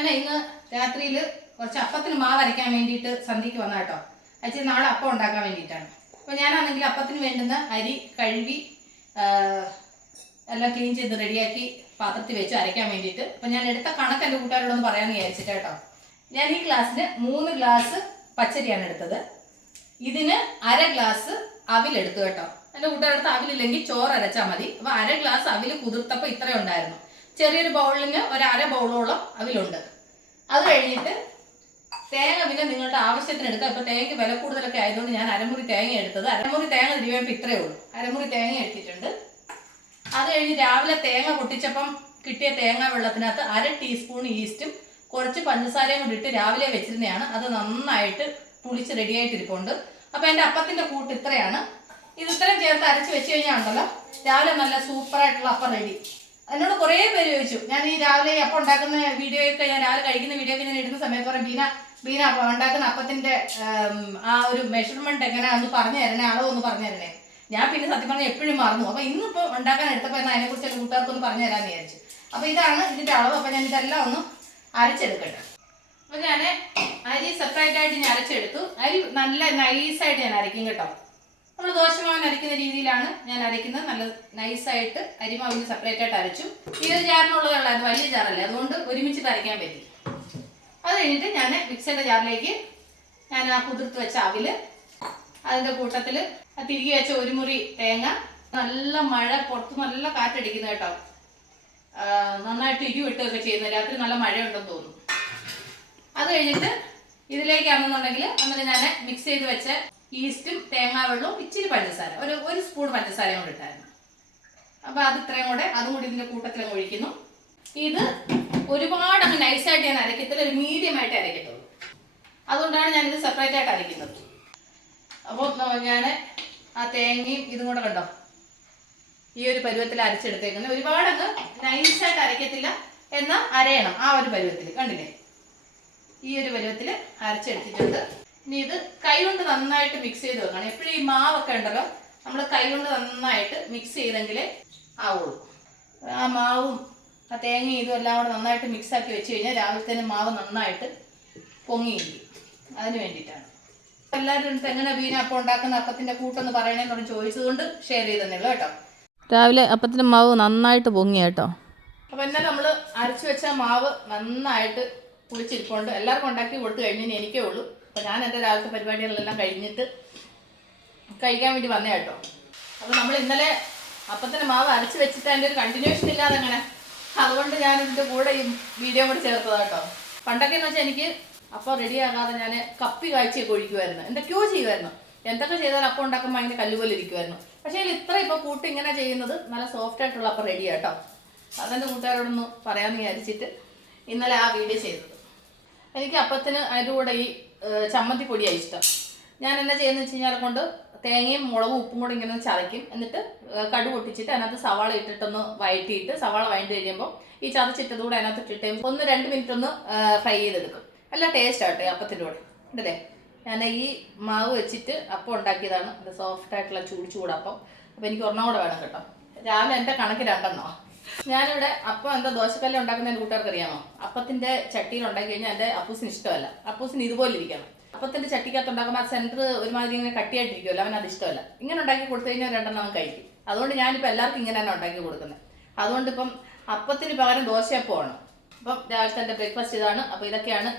ഞാൻ ഇന്ന് രാത്രിയിൽ കുറച്ച് അപ്പത്തിന് മാവ് അരയ്ക്കാൻ വേണ്ടിയിട്ട് സന്ധിക്ക് വന്ന കേട്ടോ. അച്ഛൻ നാളെ അപ്പം ഉണ്ടാക്കാൻ വേണ്ടിയിട്ടാണ്. അപ്പോൾ ഞാനാണെങ്കിൽ അപ്പത്തിന് വേണ്ടുന്ന അരി കഴുകി എല്ലാം ക്ലീൻ ചെയ്ത് റെഡിയാക്കി പാത്രത്തിൽ വെച്ച് അരയ്ക്കാൻ വേണ്ടിയിട്ട്. അപ്പം ഞാൻ എടുത്ത കണക്ക് എന്റെ കൂട്ടുകാരോടൊന്ന് പറയാമെന്ന് വിചാരിച്ചിട്ട് കേട്ടോ. ഞാൻ ഈ ഗ്ലാസ്സിന് മൂന്ന് ഗ്ലാസ് പച്ചരിയാണ് എടുത്തത്. ഇതിന് അര ഗ്ലാസ് അവിലെടുത്തു കേട്ടോ. എന്റെ കൂട്ടുകാരടുത്ത് അവിലില്ലെങ്കിൽ ചോറ് അരച്ചാൽ മതി. അപ്പോൾ അര ഗ്ലാസ് അവിൽ കുതിർത്തപ്പോൾ ഇത്രയും ഉണ്ടായിരുന്നു. ചെറിയൊരു ബൗളിന് ഒരു അര ബൗളോളം അതിലുണ്ട് അത് കഴിഞ്ഞിട്ട് തേങ്ങ പിന്നെ നിങ്ങളുടെ ആവശ്യത്തിന് എടുക്കാം. ഇപ്പൊ തേങ്ങയ്ക്ക് വില കൂടുതലൊക്കെ ആയതുകൊണ്ട് ഞാൻ അരമുറി തേങ്ങ എടുത്തത്. അരമുറി തേങ്ങ തിരിയുമ്പോൾ ഇത്രയേ ഉള്ളൂ. അരമുറി തേങ്ങ എടുത്തിട്ടുണ്ട്. അത് കഴിഞ്ഞ് രാവിലെ തേങ്ങ പൊട്ടിച്ചപ്പം കിട്ടിയ തേങ്ങ വെള്ളത്തിനകത്ത് അര ടീസ്പൂൺ ഈസ്റ്റും കുറച്ച് പഞ്ചസാരയും കൂടി ഇട്ട് രാവിലെ വെച്ചിരുന്നതാണ്. അത് നന്നായിട്ട് പുളിച്ച് റെഡിയായിട്ടിരിപ്പുണ്ട് അപ്പൊ എന്റെ അപ്പത്തിന്റെ കൂട്ട് ഇത്രയാണ്. ഇത് ഇത്രയും ചേർത്ത് അരച്ച് വെച്ച് കഴിഞ്ഞാൽ ഉണ്ടല്ലോ. രാവിലെ നല്ല സൂപ്പറായിട്ടുള്ള അപ്പം റെഡി എന്നോട് കുറേ പേര് ചോദിച്ചു. ഞാൻ ഈ രാവിലെ അപ്പം ഉണ്ടാക്കുന്ന വീഡിയോ ഒക്കെ ഞാൻ രാവിലെ കഴിക്കുന്ന വീഡിയോ ഒക്കെ ഞാൻ ഇടുന്ന സമയത്ത് പറയാം ബീന ബീന അപ്പം ഉണ്ടാക്കുന്ന അപ്പത്തിന്റെ ആ ഒരു മെഷർമെന്റ് എങ്ങനെയാണെന്ന് പറഞ്ഞു തരണേ? അളവ് ഒന്ന് പറഞ്ഞു തരണേ? ഞാൻ പിന്നെ സത്യം പറഞ്ഞാൽ എപ്പോഴും മറന്നു അപ്പൊ ഇന്നിപ്പോ ഉണ്ടാക്കാൻ എടുത്തപ്പോൾ എന്നാൽ അതിനെ കുറിച്ച് കൂട്ടുകാർക്കൊന്ന് പറഞ്ഞു തരാമെന്ന് വിചാരിച്ചു. അപ്പൊ ഇതാണ് ഇതിന്റെ അളവ്. അപ്പൊ ഞാൻ ഇതെല്ലാം ഒന്ന് അരച്ചെടുക്കട്ടെ. അപ്പൊ ഞാൻ അരി സെപ്പറേറ്റ് ആയിട്ട് ഞാൻ അരച്ചെടുത്തു. അരി നല്ല നൈസായിട്ട് ഞാൻ അരയ്ക്കും കേട്ടോ. നമ്മൾ ദോശമാവൻ അരയ്ക്കുന്ന രീതിയിലാണ് ഞാൻ അരയ്ക്കുന്നത്. നല്ല നൈസായിട്ട് അരിമാവിന് സെപ്പറേറ്റ് ആയിട്ട് അരച്ചു. ഈ ഒരു ജാറിനുള്ളതുള്ളായിരുന്നു വലിയ ജാറല്ലേ അതുകൊണ്ട് ഒരുമിച്ച് അരയ്ക്കാൻ പറ്റി. അത് കഴിഞ്ഞിട്ട് ഞാൻ മിക്സിയുടെ ജാറിലേക്ക് ഞാൻ ആ കുതിർത്ത് വെച്ച അവിൽ അതിന്റെ കൂട്ടത്തിൽ തിരികെ വെച്ച ഒരു മുറി തേങ്ങ നല്ല മഴ പുറത്ത് നല്ല കാറ്റടിക്കുന്ന കേട്ടോ. നന്നായിട്ട് ഇരി വെട്ടുകയൊക്കെ ചെയ്യുന്നത് രാത്രി നല്ല മഴയുണ്ടെന്ന് തോന്നുന്നു. അത് കഴിഞ്ഞിട്ട് ഇതിലേക്കാണെന്നുണ്ടെങ്കിൽ അന്നേരം ഞാൻ മിക്സ് ചെയ്ത് വെച്ച ഈസ്റ്റും തേങ്ങാവെള്ളവും ഇച്ചിരി പഞ്ചസാര. ഒരു ഒരു സ്പൂൺ പഞ്ചസാരയും കൂടെ ഇട്ടായിരുന്നു. അപ്പോൾ അത് ഇത്രയും കൂടെ അതും കൂടി ഇതിന്റെ കൂട്ടത്തിൽ ഒഴിക്കുന്നു. ഇത് ഒരുപാട് അങ്ങ് നൈസായിട്ട് ഞാൻ അരക്കത്തില്ല ഒരു മീഡിയം ആയിട്ട് അരക്കത്തുള്ളൂ അതുകൊണ്ടാണ് ഞാനിത് സെപ്പറേറ്റ് ആയിട്ട് അരയ്ക്കുന്നത്. അപ്പോൾ ഞാൻ ആ തേങ്ങയും ഇതും കൂടെ കണ്ടോ? ഈ ഒരു പരുവത്തിൽ അരച്ചെടുത്തേക്കുന്നത് ഒരുപാട് അങ്ങ് നൈസായിട്ട് അരയ്ക്കത്തില്ല എന്നാൽ അരയണം ആ ഒരു പരുവത്തിൽ. കണ്ടില്ലേ? ഈ ഒരു പരുവത്തിൽ അരച്ചെടുത്തിട്ടുണ്ട്. ഇനി ഇത് കൈ കൊണ്ട് നന്നായിട്ട് മിക്സ് ചെയ്ത് വെക്കണം. എപ്പോഴും ഈ മാവൊക്കെ ഉണ്ടല്ലോ നമ്മൾ കൈകൊണ്ട് നന്നായിട്ട് മിക്സ് ചെയ്തെങ്കിലേ ആവുള്ളൂ. ആ മാവും ആ തേങ്ങയും ഇതും എല്ലാം കൂടെ നന്നായിട്ട് മിക്സ് ആക്കി വെച്ച് കഴിഞ്ഞാൽ രാവിലെ തന്നെ മാവ് നന്നായിട്ട് പൊങ്ങിയിരിക്കും. അതിന് വേണ്ടിയിട്ടാണ്. എല്ലാവരും തെങ്ങനെ ബീന അപ്പം ഉണ്ടാക്കുന്ന അപ്പത്തിന്റെ കൂട്ടെന്ന് പറയണേന്ന് പറഞ്ഞ് ചോദിച്ചതുകൊണ്ട് ഷെയർ ചെയ്തെന്നുള്ളൂ കേട്ടോ. രാവിലെ അപ്പത്തിന്റെ മാവ് നന്നായിട്ട് പൊങ്ങി കേട്ടോ. അപ്പം എന്നാൽ നമ്മൾ അരച്ചു വെച്ച മാവ് നന്നായിട്ട് പുളിച്ചിരിപ്പുണ്ട്. എല്ലാവർക്കും ഉണ്ടാക്കി കൊടുത്തു കഴിഞ്ഞാൽ എനിക്കേ ഉള്ളൂ. അപ്പൊ ഞാൻ എന്റെ രാവിലത്തെ പരിപാടികളെല്ലാം കഴിഞ്ഞിട്ട് കഴിക്കാൻ വേണ്ടി വന്നേ കേട്ടോ. അപ്പൊ നമ്മൾ ഇന്നലെ അപ്പത്തിന് മാവ് അരച്ച് വെച്ചിട്ട് അതിന്റെ ഒരു കണ്ടിന്യൂഷൻ ഇല്ലാതെ അങ്ങനെ. അതുകൊണ്ട് ഞാൻ ഇതിന്റെ കൂടെ ഈ വീഡിയോ കൂടെ ചേർത്തതാ കേട്ടോ. പണ്ടൊക്കെ എന്ന് വെച്ചാൽ എനിക്ക് അപ്പോൾ റെഡി ആകാതെ ഞാൻ കപ്പി കാഴ്ചയൊക്കെ ഒഴിക്കുമായിരുന്നു എന്തൊക്കെയോ ചെയ്യുമായിരുന്നു എന്തൊക്കെ ചെയ്താൽ അപ്പം ഉണ്ടാക്കുമ്പോൾ ഭയങ്കര കല്ലുപോലെ ഇരിക്കുമായിരുന്നു പക്ഷേ ഇത്ര ഇപ്പോൾ കൂട്ട് ഇങ്ങനെ ചെയ്യുന്നത് നല്ല സോഫ്റ്റ് ആയിട്ടുള്ള അപ്പം റെഡി കേട്ടോ. അതെന്റെ കൂട്ടുകാരോടൊന്ന് പറയാമെന്ന് വിചാരിച്ചിട്ട് ഇന്നലെ ആ വീഡിയോ ചെയ്തത്. എനിക്ക് അപ്പത്തിന് അതിന്റെ കൂടെ ഈ ഏഹ്, ചമ്മന്തി പൊടിയാണ് ഇഷ്ടം. ഞാൻ എന്നാ ചെയ്യുന്നത് വെച്ച് കഴിഞ്ഞാൽ കൊണ്ട് തേങ്ങയും മുളകും ഉപ്പും കൂടി ഇങ്ങനെ ചതയ്ക്കും. എന്നിട്ട് കടു പൊട്ടിച്ചിട്ട് അതിനകത്ത് സവാള ഇട്ടിട്ടൊന്ന് വഴറ്റിയിട്ട് സവാള വഴറ്റി കഴിയുമ്പോൾ ഈ ചതച്ചിട്ടത് കൂടെ അതിനകത്ത് ഇട്ടിട്ട് ഒന്ന് രണ്ട് മിനിറ്റ് ഒന്ന് ഫ്രൈ ചെയ്തെടുക്കും. നല്ല ടേസ്റ്റ് ആട്ടെ അപ്പത്തിന്റെ കൂടെ. ഉണ്ടല്ലേ ഞാൻ ഈ മാവ് വെച്ചിട്ട് അപ്പം ഉണ്ടാക്കിയതാണ്. സോഫ്റ്റ് ആയിട്ടുള്ള ചൂട് ചൂടപ്പം. അപ്പം എനിക്ക് ഒരെണ്ണം കൂടെ വേണം കേട്ടോ. രാവിലെ എന്റെ കണക്ക് രണ്ടെണ്ണോ. ഞാനിവിടെ അപ്പം എന്താ ദോശക്കല്ല് ഉണ്ടാക്കുന്ന എന്റെ കൂട്ടുകാർക്ക് അറിയാമോ അപ്പത്തിന്റെ ചട്ടിയിൽ ഉണ്ടാക്കി കഴിഞ്ഞാൽ എന്റെ അപ്പൂസിന് ഇഷ്ടമല്ല. അപ്പൂസിന് ഇതുപോലെ ഇരിക്കണം. അപ്പത്തിന്റെ ചട്ടിക്കകത്ത് ഉണ്ടാക്കുമ്പോൾ ആ സെന്റർ ഒരുമാതിരി ഇങ്ങനെ കട്ടിയായിട്ടിരിക്കുമല്ലോ അവൻ അത് ഇഷ്ടമല്ല. ഇങ്ങനെ ഉണ്ടാക്കി കൊടുത്തു കഴിഞ്ഞാൽ രണ്ടെണ്ണം അവൻ കഴിക്കും. അതുകൊണ്ട് ഞാനിപ്പോൾ എല്ലാവർക്കും ഇങ്ങനെ തന്നെ ഉണ്ടാക്കി കൊടുക്കുന്നത്. അതുകൊണ്ട് ഇപ്പം അപ്പത്തിന് പകരം ദോശയപ്പമാണ് അപ്പം രാവിലത്തെ എന്റെ ബ്രേക്ക്ഫാസ്റ്റ് ഇതാണ്. അപ്പോൾ ഇതൊക്കെയാണ്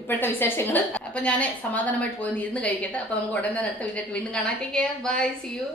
ഇപ്പോഴത്തെ വിശേഷങ്ങൾ അപ്പം ഞാൻ സമാധാനമായിട്ട് പോയി ഇരുന്ന് കഴിക്കട്ടെ. അപ്പോൾ നമുക്ക് ഉടനെ അടുത്ത വീഡിയോ വീണ്ടും കാണാൻ ബൈ സി യു